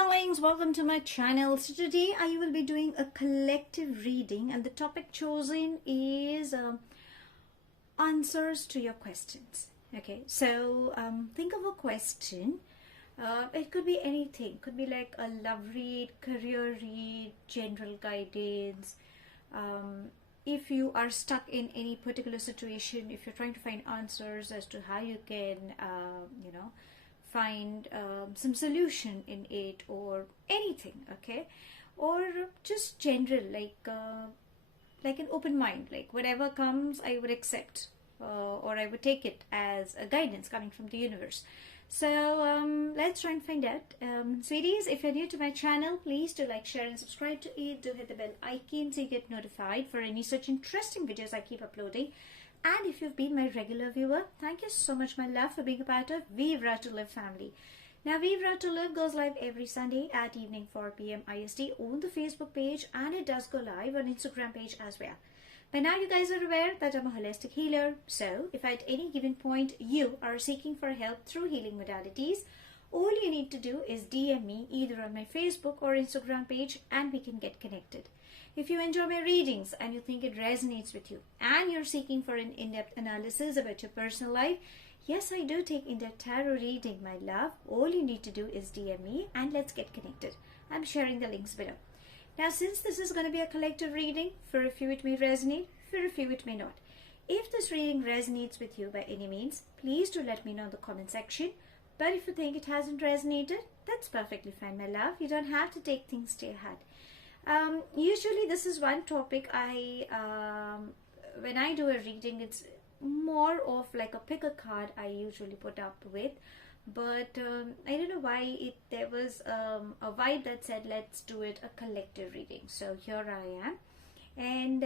darlings, welcome to my channel. So today I will be doing a collective reading and the topic chosen is answers to your questions. Okay, so think of a question. It could be anything. Could be like a love read, career read, general guidance. If you are stuck in any particular situation, if you're trying to find answers as to how you can, find some solution in it or anything, okay, or just general, like an open mind, like whatever comes I would accept, or I would take it as a guidance coming from the universe. So let's try and find out. Sweeties, if you're new to my channel, please do like, share and subscribe to it. Do hit the bell icon so you get notified for any such interesting videos I keep uploading. And if you've been my regular viewer, thank you so much, my love, for being a part of Vivre to Live family. Now, Vivre to Live goes live every Sunday at evening 4 p.m. IST on the Facebook page, and it does go live on Instagram page as well. By now, you guys are aware that I'm a holistic healer. So, if at any given point you are seeking for help through healing modalities, all you need to do is DM me either on my Facebook or Instagram page, and we can get connected. If you enjoy my readings and you think it resonates with you and you're seeking for an in-depth analysis about your personal life, yes, I do take in-depth tarot reading, my love. All you need to do is DM me and let's get connected. I'm sharing the links below. Now, since this is going to be a collective reading, for a few it may resonate, for a few it may not. If this reading resonates with you by any means, please do let me know in the comment section. But if you think it hasn't resonated, that's perfectly fine, my love. You don't have to take things to your head. Usually this is one topic when I do a reading, it's more of like a pick a card I usually put up with, but I don't know why there was a vibe that said let's do it a collective reading. So here I am, and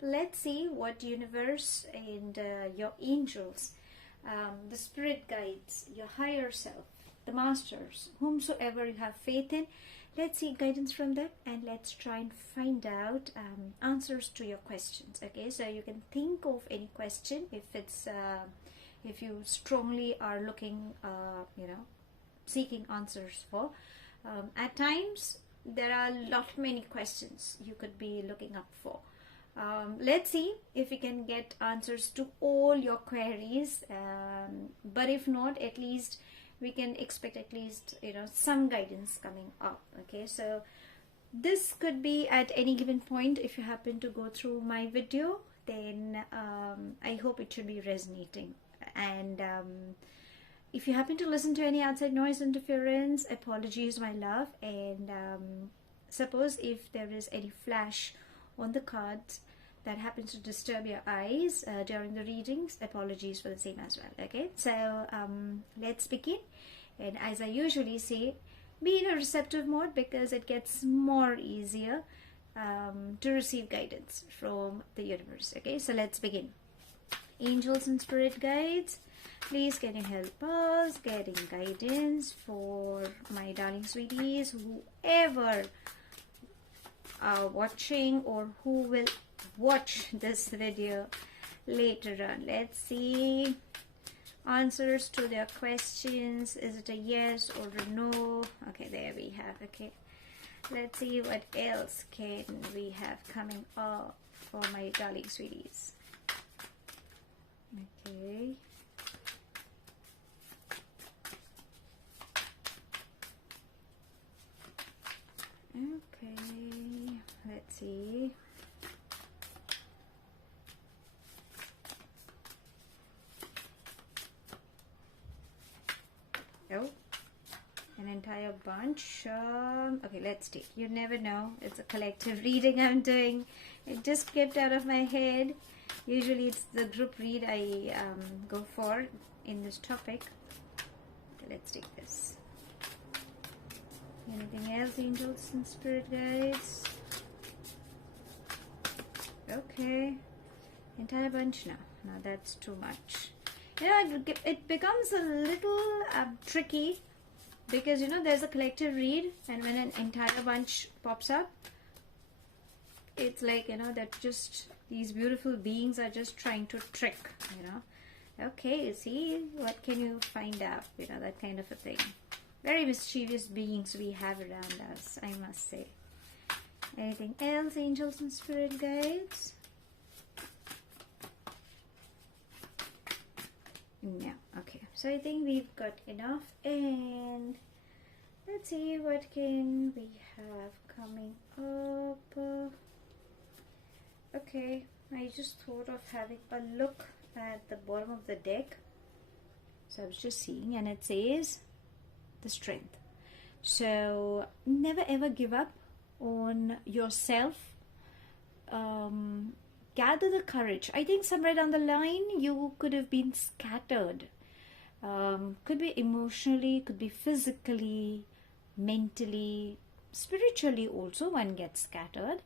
let's see what universe and your angels, the spirit guides, your higher self, the masters, whomsoever you have faith in, let's seek guidance from them and let's try and find out answers to your questions. Okay, so you can think of any question if it's if you strongly are looking, seeking answers for. At times there are many questions you could be looking up for. Let's see if we can get answers to all your queries, but if not, at least we can expect at least some guidance coming up. Okay, so this could be at any given point. If you happen to go through my video, then I hope it should be resonating. And if you happen to listen to any outside noise interference, apologies, my love. And suppose if there is any flash on the cards that happens to disturb your eyes during the readings, apologies for the same as well. Okay, so let's begin. And as I usually say, be in a receptive mode because it gets more easier to receive guidance from the universe. Okay, so let's begin. Angels and spirit guides, please can you help us getting guidance for my darling sweeties, whoever are watching or who will watch this video later on. Let's see answers to their questions. Is it a yes or a no? Okay, there we have. Okay, let's see what else can we have coming up for my darling sweeties. Okay, let's see. Oh, an entire bunch. Okay, let's take. You never know. It's a collective reading I'm doing. It just skipped out of my head. Usually it's the group read I go for in this topic. Okay, let's take this. Anything else, angels and spirit guides? Okay, entire bunch. No, that's too much. It becomes a little tricky because there's a collective read, and when an entire bunch pops up, it's like that just these beautiful beings are just trying to trick. Okay, you see, what can you find out? That kind of a thing. Very mischievous beings we have around us, I must say. Anything else, angels and spirit guides? No. Okay, so I think we've got enough, and let's see what can we have coming up. Okay, I just thought of having a look at the bottom of the deck. So I was just seeing, and it says the strength. So never ever give up on yourself. Gather the courage. I think somewhere down the line you could have been scattered. Could be emotionally, could be physically, mentally, spiritually also one gets scattered.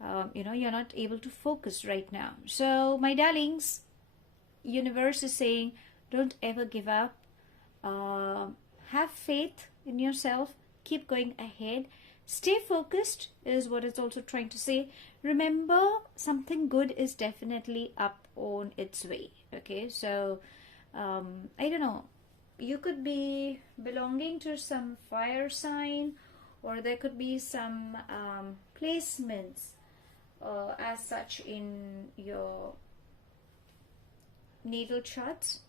You're not able to focus right now. So my darlings, universe is saying, don't ever give up. Have faith in yourself. Keep going ahead. Stay focused is what it's also trying to say. Remember, something good is definitely up on its way. Okay, so I don't know. You could be belonging to some fire sign, or there could be some placements as such in your natal charts.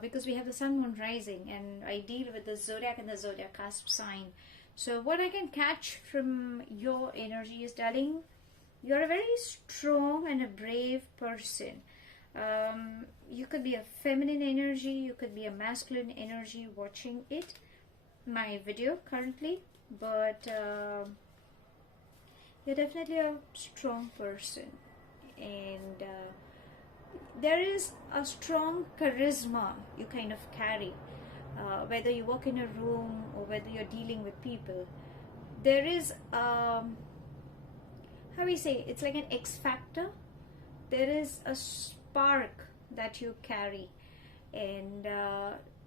Because we have the sun, moon, rising, and I deal with the zodiac and the zodiac cusp sign. So what I can catch from your energy is, darling, you're a very strong and a brave person. You could be a feminine energy, you could be a masculine energy watching my video currently, but you're definitely a strong person, and there is a strong charisma you kind of carry, whether you walk in a room or whether you're dealing with people. There is how we say, it's like an X factor. There is a spark that you carry, and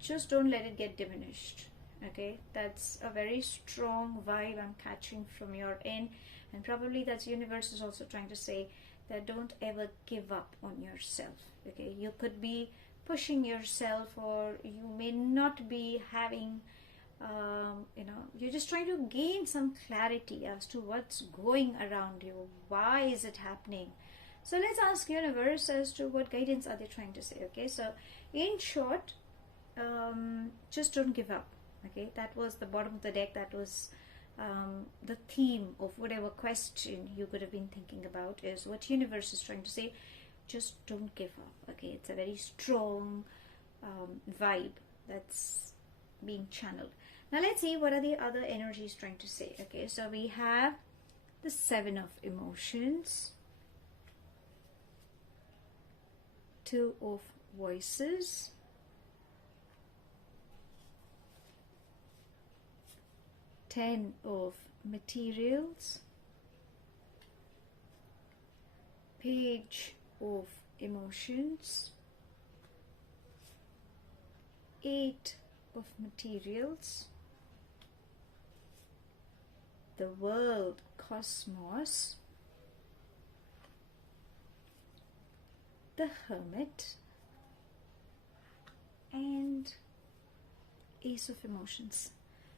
just don't let it get diminished. Okay, that's a very strong vibe I'm catching from your end, and probably that's universe is also trying to say that don't ever give up on yourself. Okay, you could be pushing yourself, or you may not be having you're just trying to gain some clarity as to what's going around you, why is it happening. So let's ask universe as to what guidance are they trying to say. Okay, so in short, just don't give up. Okay, that was the bottom of the deck. That was the theme of whatever question you could have been thinking about, is what universe is trying to say. Just don't give up. Okay, it's a very strong vibe that's being channeled. Now let's see what are the other energies trying to say. Okay, so we have the Seven of Emotions, Two of Voices, Ten of Materials, Page of Emotions, Eight of Materials, the World, Cosmos, the Hermit, and Ace of Emotions.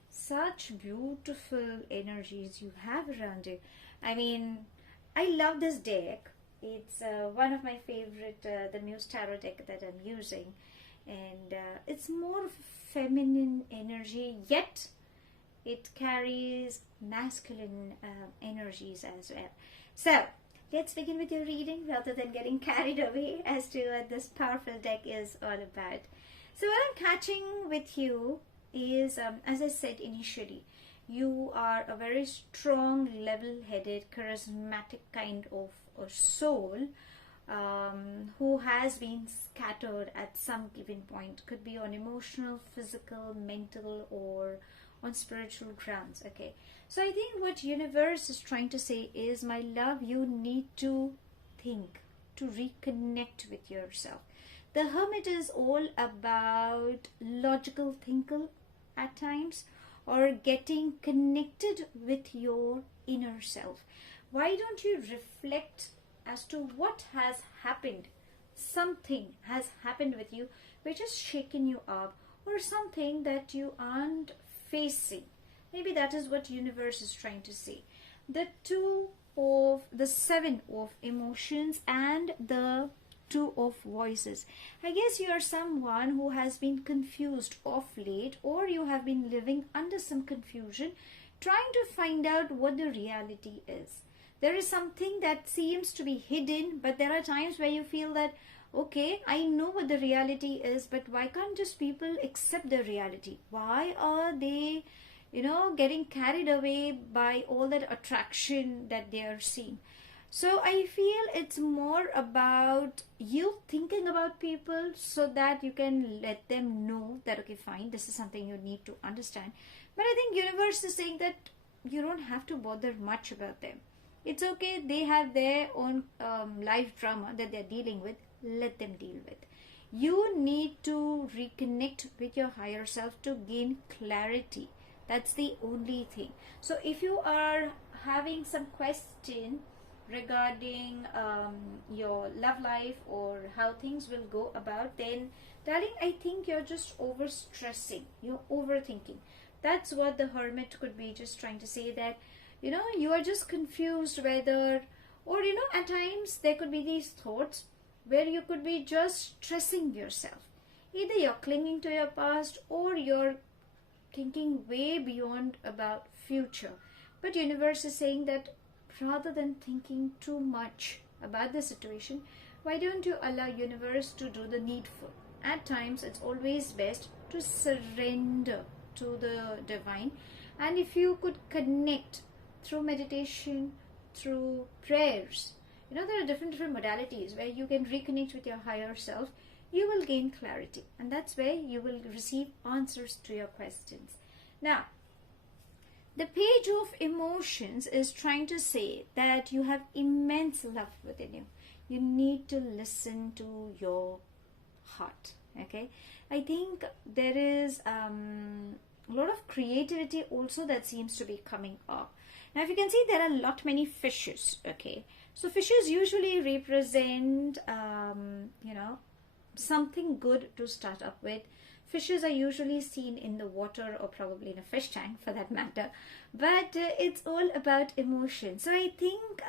Such beautiful energies you have around you. I mean, I love this deck. It's one of my favorite, the Muse tarot deck that I'm using, and it's more of feminine energy, yet it carries masculine energies as well. So let's begin with your reading rather than getting carried away as to what this powerful deck is all about. So what I'm catching with you is, as I said initially, you are a very strong, level-headed, charismatic kind of a soul who has been scattered at some given point. Could be on emotional, physical, mental, or on spiritual grounds. Okay, so I think what universe is trying to say is, my love, you need to think, to reconnect with yourself. The Hermit is all about logical thinking at times, or getting connected with your inner self. Why don't you reflect as to what has happened? Something has happened with you which has shaken you up, or something that you aren't facing. Maybe that is what universe is trying to say. The seven of emotions and the two of voices. I guess you are someone who has been confused of late, or you have been living under some confusion, trying to find out what the reality is. There is something that seems to be hidden, but there are times where you feel that, okay, I know what the reality is, but why can't just people accept the reality? Why are they, getting carried away by all that attraction that they are seeing? So I feel it's more about you thinking about people so that you can let them know that, okay, fine, this is something you need to understand. But I think universe is saying that you don't have to bother much about them. It's okay, they have their own life drama that they're dealing with. Let them deal with. You need to reconnect with your higher self to gain clarity. That's the only thing. So if you are having some question regarding your love life or how things will go about, then darling, I think you're just over stressing, you're overthinking. That's what the hermit could be just trying to say, that you are just confused whether, or at times there could be these thoughts where you could be just stressing yourself. Either you're clinging to your past or you're thinking way beyond about future. But universe is saying that rather than thinking too much about the situation, why don't you allow universe to do the needful? At times it's always best to surrender to the divine, and if you could connect through meditation, through prayers, there are different modalities where you can reconnect with your higher self. You will gain clarity, and that's where you will receive answers to your questions. Now, the page of emotions is trying to say that you have immense love within you. You need to listen to your heart. Okay, I think there is a lot of creativity also that seems to be coming up. Now, if you can see, there are many fishes. Okay, so fishes usually represent something good to start up with. Fishes are usually seen in the water, or probably in a fish tank for that matter, but it's all about emotion. So I think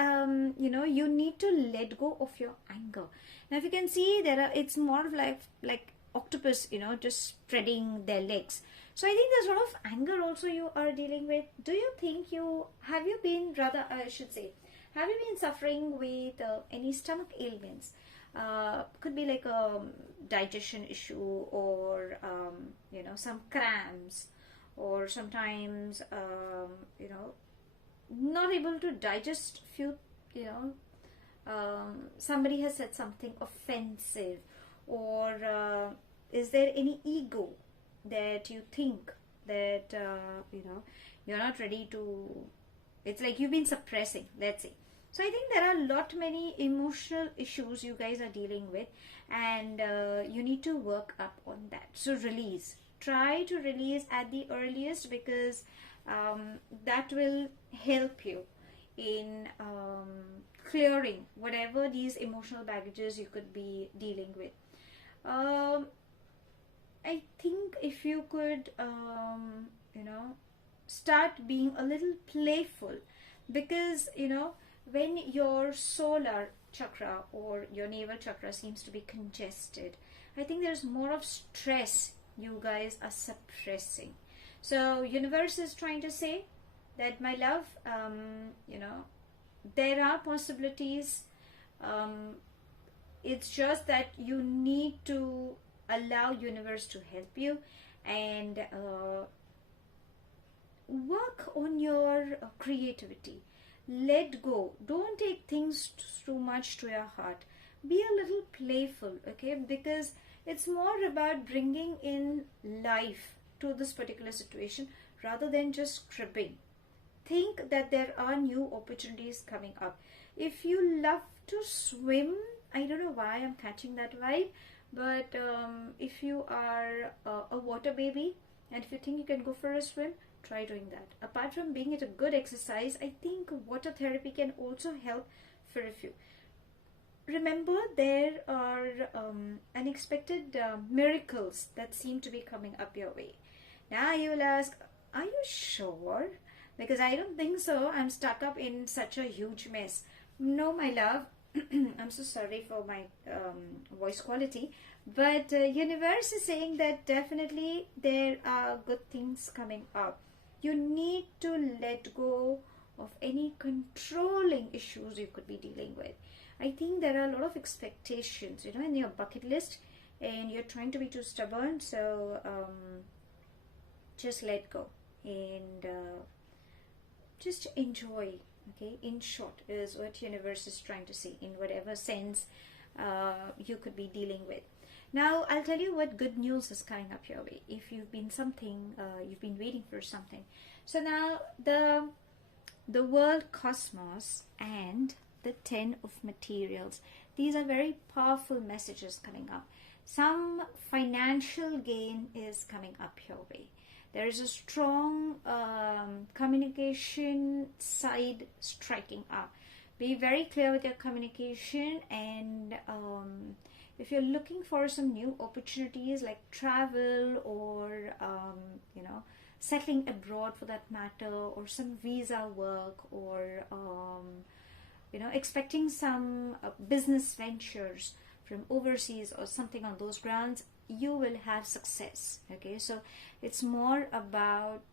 you need to let go of your anger. Now, if you can see, it's more of like octopus, just spreading their legs. So I think there's a lot of anger also you are dealing with. Do you think have you been suffering with any stomach ailments? Could be like a digestion issue, or some cramps, or sometimes not able to digest few, somebody has said something offensive, or is there any ego that you think that you're not ready to, it's like you've been suppressing, let's say. So I think there are many emotional issues you guys are dealing with, and you need to work up on that. So release. Try to release at the earliest, because that will help you in clearing whatever these emotional baggages you could be dealing with. I think if you could, start being a little playful, because, when your solar chakra or your navel chakra seems to be congested, I think there's more of stress you guys are suppressing. So universe is trying to say that, my love, there are possibilities. It's just that you need to allow universe to help you, and work on your creativity. Let go. Don't take things too much to your heart. Be a little playful, okay? Because it's more about bringing in life to this particular situation rather than just cribbing. Think that there are new opportunities coming up. If you love to swim, I don't know why I'm catching that vibe, but if you are a water baby, and if you think you can go for a swim, try doing that. Apart from being it a good exercise, I think water therapy can also help for a few. Remember, there are unexpected miracles that seem to be coming up your way. Now you will ask, are you sure? Because I don't think so. I'm stuck up in such a huge mess. No, my love. I'm so sorry for my voice quality, but universe is saying that definitely there are good things coming up. You need to let go of any controlling issues you could be dealing with. I think there are a lot of expectations, you know, in your bucket list, and you're trying to be too stubborn. So just let go and just enjoy. Okay, in short, is what universe is trying to say in whatever sense you could be dealing with. Now I'll tell you what good news is coming up your way. If you've been you've been waiting for something. So now the world cosmos and the 10 of materials, these are very powerful messages coming up. Some financial gain is coming up your way. There is a strong communication side striking up. Be very clear with your communication, and if you're looking for some new opportunities like travel or you know, settling abroad for that matter, or some visa work, or you know, expecting some business ventures from overseas or something on those grounds, you will have success. Okay, so it's more about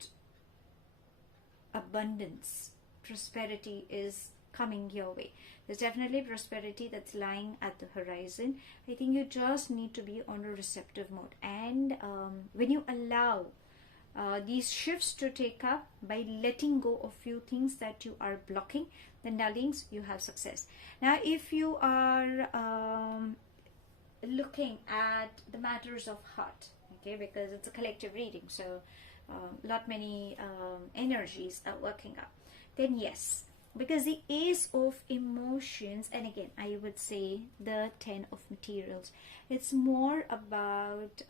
abundance. Prosperity is coming your way. There's definitely prosperity that's lying at the horizon. I think you just need to be on a receptive mode, and when you allow these shifts to take up by letting go of few things that you are blocking, then darlings, you have success. Now if you are looking at the matters of heart, okay, because it's a collective reading, so lot many energies are working up, then yes, because the ace of emotions, and again I would say the 10 of materials, it's more about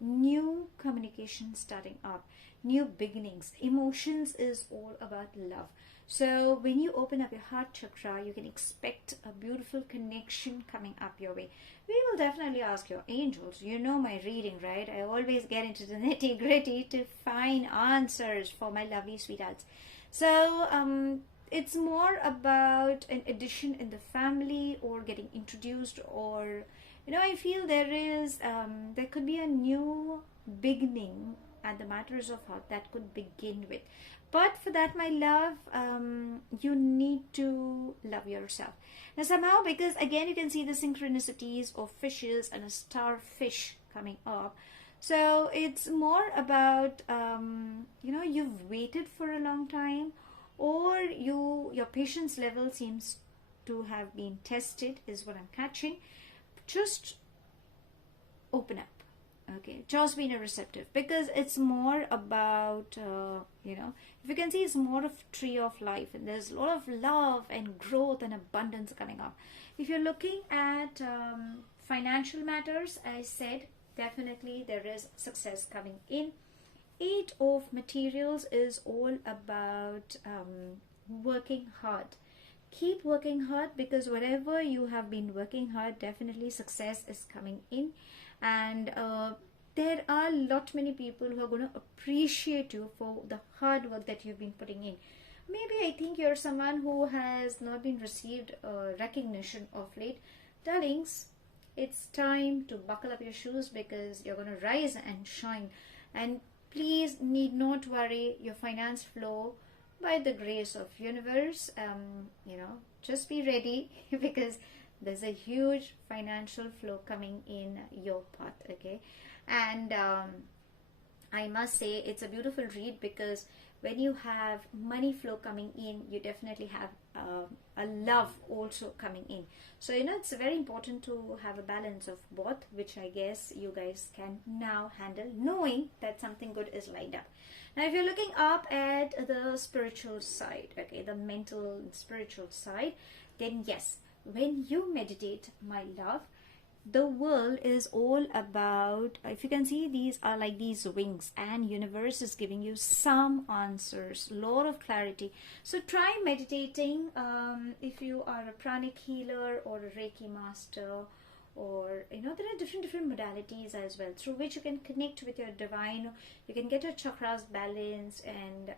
new communication starting up, new beginnings. Emotions is all about love. So when you open up your heart chakra, you can expect a beautiful connection coming up your way. We will definitely ask your angels. You know my reading, right? I always get into the nitty gritty to find answers for my lovely sweethearts. So it's more about an addition in the family, or getting introduced, or you know, I feel there could be a new beginning at the matters of heart that could begin with. But for that, my love, you need to love yourself. Now somehow, because again you can see the synchronicities of fishes and a starfish coming up. So it's more about, you know, you've waited for a long time, or your patience level seems to have been tested, is what I'm catching. Just open up. Okay, just being a receptive, because it's more about you know, if you can see, it's more of tree of life, and there's a lot of love and growth and abundance coming up. If you're looking at financial matters, I said definitely there is success coming in. 8 of materials is all about working hard. Keep working hard, because whatever you have been working hard, definitely success is coming in. And there are a lot many people who are going to appreciate you for the hard work that you've been putting in. Maybe I think you're someone who has not been received recognition of late. Darlings, it's time to buckle up your shoes, because you're going to rise and shine. And please need not worry your finance flow by the grace of universe. You know, just be ready because there's a huge financial flow coming in your path. Okay, and I must say it's a beautiful read, because when you have money flow coming in, you definitely have a love also coming in. So you know, it's very important to have a balance of both, which I guess you guys can now handle, knowing that something good is lined up. Now if you're looking up at the spiritual side, okay, the mental and spiritual side, then yes, when you meditate, my love, the world is all about, if you can see, these are like these wings, and universe is giving you some answers, lot of clarity. So try meditating. If you are a pranic healer or a Reiki master, or there are different modalities as well through which you can connect with your divine. You can get your chakras balanced, and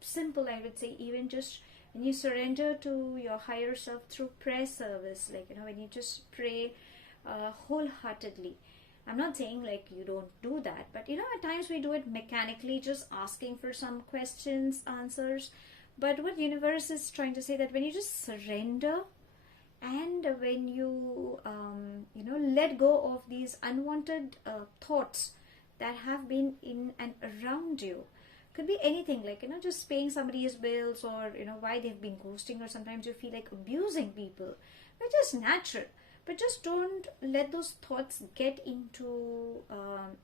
simple, I would say, even just when you surrender to your higher self through prayer service, like when you just pray wholeheartedly. I'm not saying like you don't do that, but at times we do it mechanically, just asking for some questions, answers. But what universe is trying to say, that when you just surrender, and when you let go of these unwanted thoughts that have been in and around you, could be anything, like just paying somebody's bills, or why they've been ghosting, or sometimes you feel like abusing people, which is natural. But just don't let those thoughts get into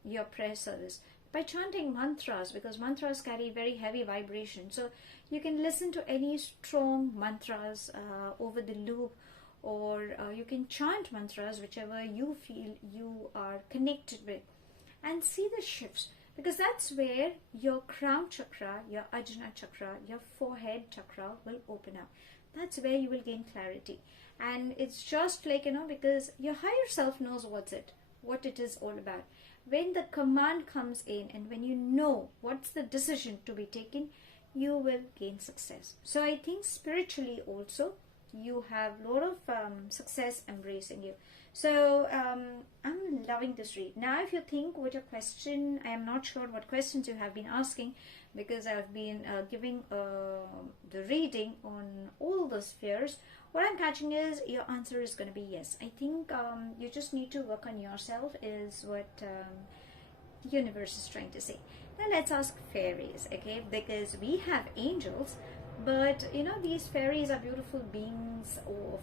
your prayer service by chanting mantras, because mantras carry very heavy vibration. So you can listen to any strong mantras over the loop, or you can chant mantras, whichever you feel you are connected with, and see the shifts, because that's where your crown chakra, your Ajna chakra, your forehead chakra will open up. That's where you will gain clarity. And it's just like, because your higher self knows what it is all about. When the command comes in, and when you know what's the decision to be taken, you will gain success. So I think spiritually also, you have a lot of success embracing you. So I'm loving this read. Now, if you think what your question, I am not sure what questions you have been asking, because I've been giving the reading on all the spheres. What I'm catching is your answer is going to be yes. I think you just need to work on yourself, is what the universe is trying to say. Now let's ask fairies, okay? Because we have angels, but these fairies are beautiful beings of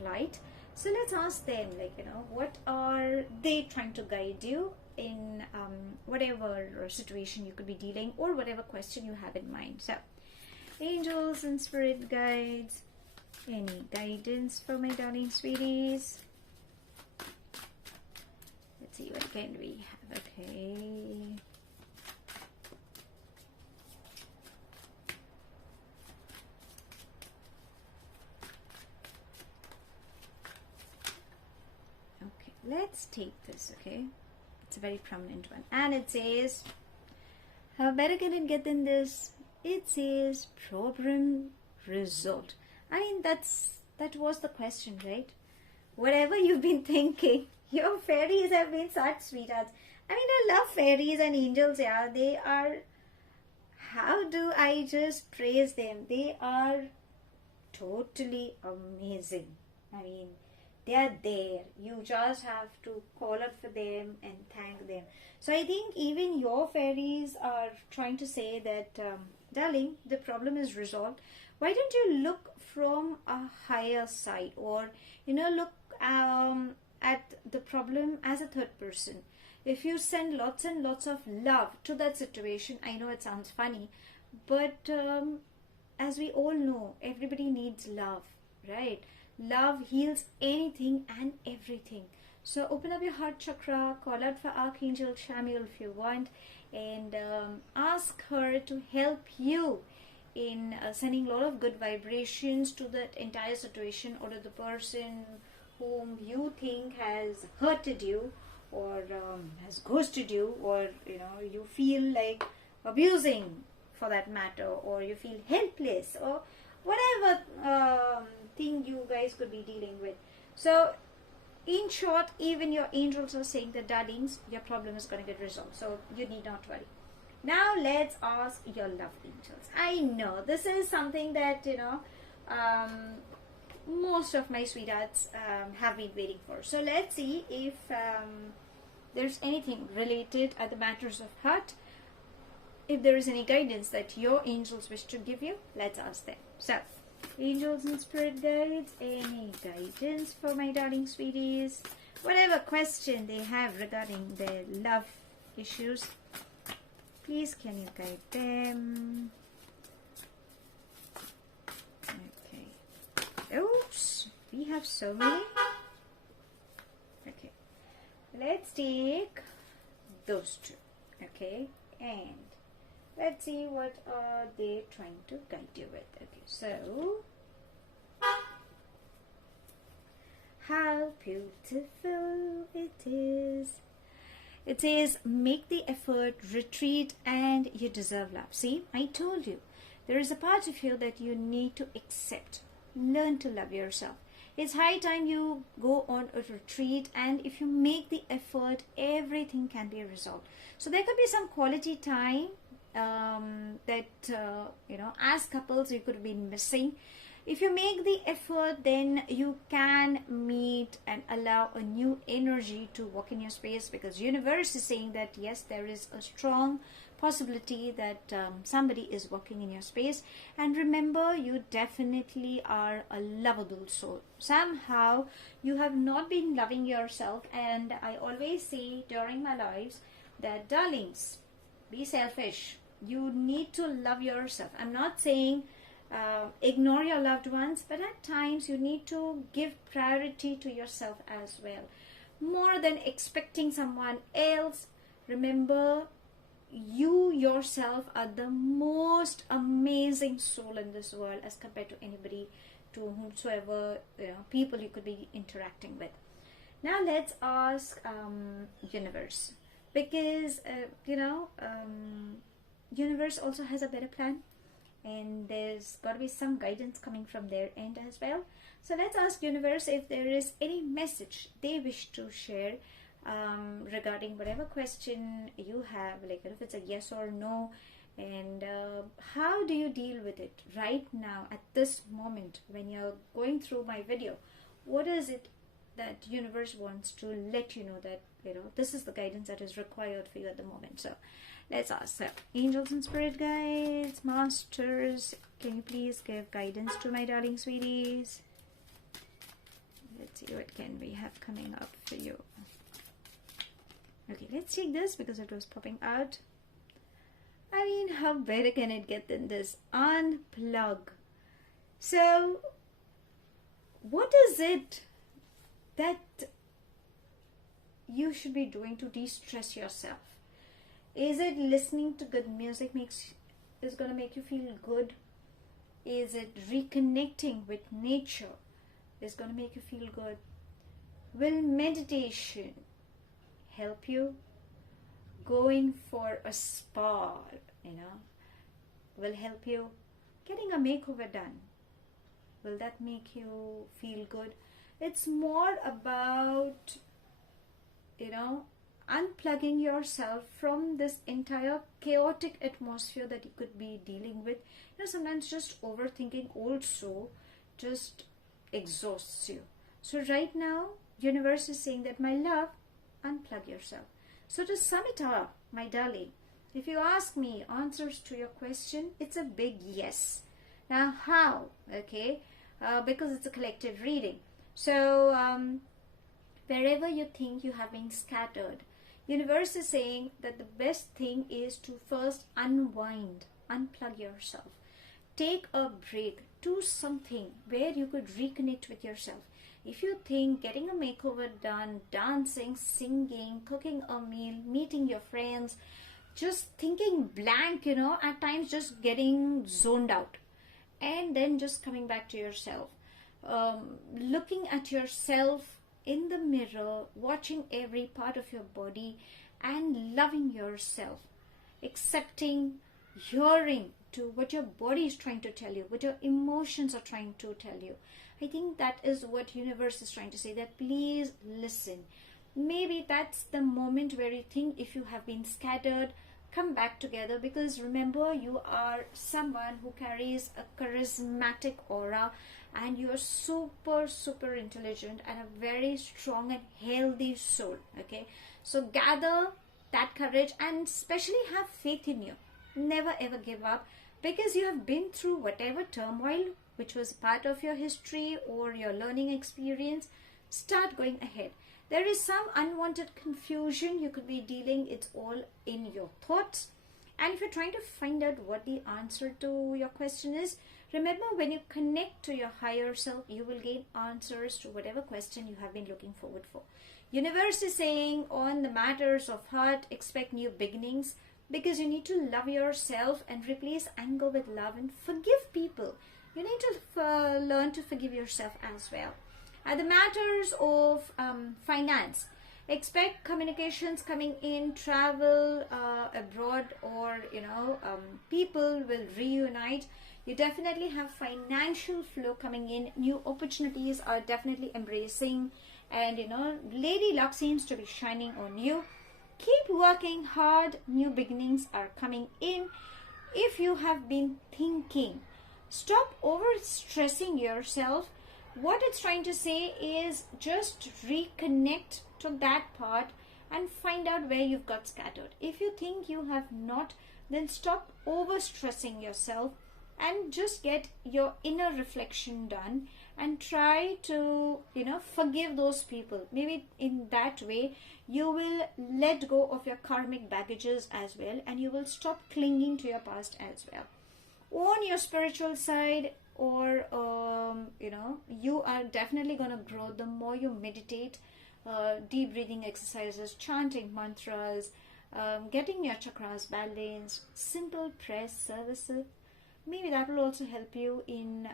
light. So let's ask them, like what are they trying to guide you in whatever situation you could be dealing, or whatever question you have in mind. So angels and spirit guides, any guidance for my darling sweeties? Let's see, what can we have? Okay. Okay, let's take this, okay? It's a very prominent one. And it says, how better can it get than this? It says problem resolved. I mean, that was the question, right? Whatever you've been thinking, your fairies have been such sweethearts. I mean, I love fairies and angels, yeah. They are, how do I just praise them? They are totally amazing. I mean, they are there. You just have to call out for them and thank them. So I think even your fairies are trying to say that, darling, the problem is resolved. Why don't you look from a higher side, or look at the problem as a third person. If you send lots and lots of love to that situation, I know it sounds funny, but as we all know, everybody needs love, right? Love heals anything and everything. So open up your heart chakra, call out for Archangel Chamuel if you want, and ask her to help you in sending a lot of good vibrations to that entire situation, or to the person whom you think has hurted you, or has ghosted you, or you feel like abusing for that matter, or you feel helpless, or whatever thing you guys could be dealing with. So in short, even your angels are saying that, darlings, your problem is going to get resolved, so you need not worry. Now let's ask your love angels. I know this is something that most of my sweethearts have been waiting for. So let's see if there's anything related at the matters of heart. If there is any guidance that your angels wish to give you, let's ask them. So, angels and spirit guides, any guidance for my darling sweeties? Whatever question they have regarding their love issues, please can you guide them? Okay. Oops, we have so many. Okay. Let's take those two. Okay. And let's see what are they trying to guide you with. Okay. So How beautiful it is. It says, make the effort, retreat, and you deserve love. See, I told you, there is a part of you that you need to accept. Learn to love yourself. It's high time you go on a retreat, and if you make the effort, everything can be resolved. So there could be some quality time as couples you could be missing. If you make the effort, then you can meet and allow a new energy to walk in your space, because universe is saying that yes, there is a strong possibility that somebody is walking in your space. And remember, you definitely are a lovable soul. Somehow you have not been loving yourself, and I always say during my lives that, darlings, be selfish. You need to love yourself. I'm not saying ignore your loved ones, but at times you need to give priority to yourself as well, more than expecting someone else. Remember, you yourself are the most amazing soul in this world as compared to anybody, to whomsoever people you could be interacting with. Now let's ask universe, because universe also has a better plan, and there's got to be some guidance coming from their end as well. So let's ask universe if there is any message they wish to share regarding whatever question you have, like if it's a yes or no, and how do you deal with it right now at this moment when you're going through my video. What is it that universe wants to let you know that this is the guidance that is required for you at the moment? So let's ask. So, angels and spirit guides, masters, can you please give guidance to my darling sweeties? Let's see what can we have coming up for you. Okay, let's take this because it was popping out. I mean, how better can it get than this? Unplug. So, what is it that you should be doing to de-stress yourself? Is it listening to good music is going to make you feel good? Is it reconnecting with nature is going to make you feel good? Will meditation help you? Going for a spa, will help you? Getting a makeover done, will that make you feel good? It's more about, unplugging yourself from this entire chaotic atmosphere that you could be dealing with. Sometimes just overthinking also just exhausts you. So right now, universe is saying that, my love, unplug yourself. So to sum it up, my darling, if you ask me answers to your question, it's a big yes. Now how? Okay, because it's a collective reading. So wherever you think you have been scattered, universe is saying that the best thing is to first unwind, unplug yourself, take a break, do something where you could reconnect with yourself. If you think getting a makeover done, dancing, singing, cooking a meal, meeting your friends, just thinking blank, at times just getting zoned out, and then just coming back to yourself, looking at yourself in the mirror, watching every part of your body and loving yourself, accepting, hearing to what your body is trying to tell you, what your emotions are trying to tell you. I think that is what universe is trying to say, that please listen. Maybe that's the moment where you think if you have been scattered, come back together, because remember, you are someone who carries a charismatic aura, and you are super intelligent and a very strong and healthy soul. Okay, so gather that courage and especially have faith in you. Never ever give up, because you have been through whatever turmoil which was part of your history or your learning experience. Start going ahead. There is some unwanted confusion you could be dealing. It's all in your thoughts. And if you're trying to find out what the answer to your question is, remember, when you connect to your higher self, you will gain answers to whatever question you have been looking forward for. Universe is saying, on the matters of heart, expect new beginnings, because you need to love yourself and replace anger with love and forgive people. You need to learn to forgive yourself as well. At the matters of finance, expect communications coming in, travel abroad, or people will reunite. You definitely have financial flow coming in. New opportunities are definitely embracing, and lady luck seems to be shining on you. Keep working hard. New beginnings are coming in. If you have been thinking, stop over stressing yourself. What it's trying to say is just reconnect to that part and find out where you've got scattered. If you think you have not, then stop over stressing yourself and just get your inner reflection done and try to forgive those people. Maybe in that way you will let go of your karmic baggages as well, and you will stop clinging to your past as well. On your spiritual side, or you are definitely going to grow the more you meditate, deep breathing exercises, chanting mantras, getting your chakras balanced, simple press services. Maybe that will also help you in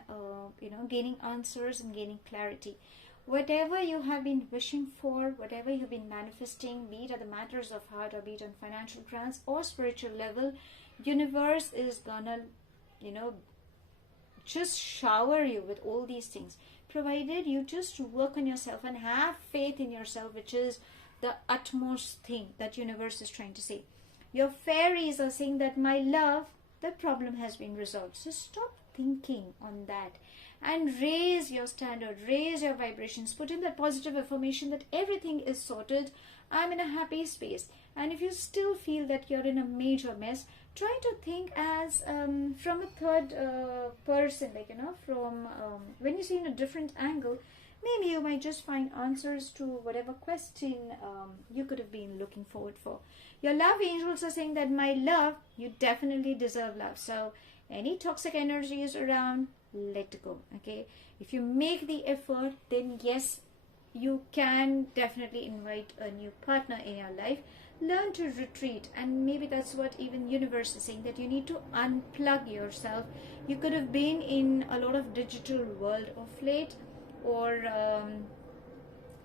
gaining answers and gaining clarity. Whatever you have been wishing for, whatever you have been manifesting, be it at the matters of heart or be it on financial grounds or spiritual level, universe is gonna just shower you with all these things, provided you just work on yourself and have faith in yourself, which is the utmost thing that universe is trying to say. Your fairies are saying that, my love, the problem has been resolved. So stop thinking on that and raise your standard, raise your vibrations, put in that positive affirmation that everything is sorted, I'm in a happy space. And if you still feel that you're in a major mess, try to think as from a third person, from when you see in a different angle, maybe you might just find answers to whatever question you could have been looking forward for. Your love angels are saying that, my love, you definitely deserve love. So any toxic energies around, let go. Okay, if you make the effort, then yes, you can definitely invite a new partner in your life. Learn to retreat, and maybe that's what even universe is saying, that you need to unplug yourself. You could have been in a lot of digital world of late, or a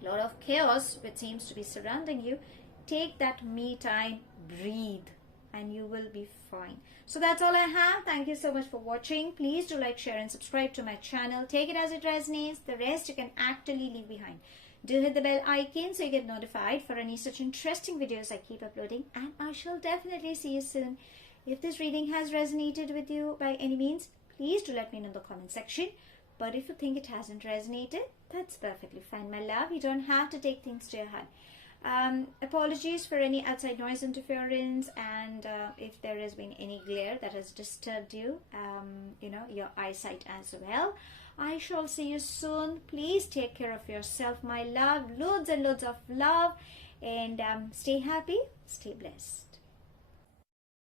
lot of chaos which seems to be surrounding you. Take that me time, breathe, and you will be fine. So that's all I have. Thank you so much for watching. Please do like, share and subscribe to my channel. Take it as it resonates. The rest you can actually leave behind. Do hit the bell icon so you get notified for any such interesting videos I keep uploading, and I shall definitely see you soon. If this reading has resonated with you by any means, please do let me know in the comment section. But if you think it hasn't resonated, that's perfectly fine, my love. You don't have to take things to your heart. Apologies for any outside noise interference, and if there has been any glare that has disturbed you, your eyesight as well. I shall see you soon. Please take care of yourself, my love. Loads and loads of love, and stay happy, stay blessed.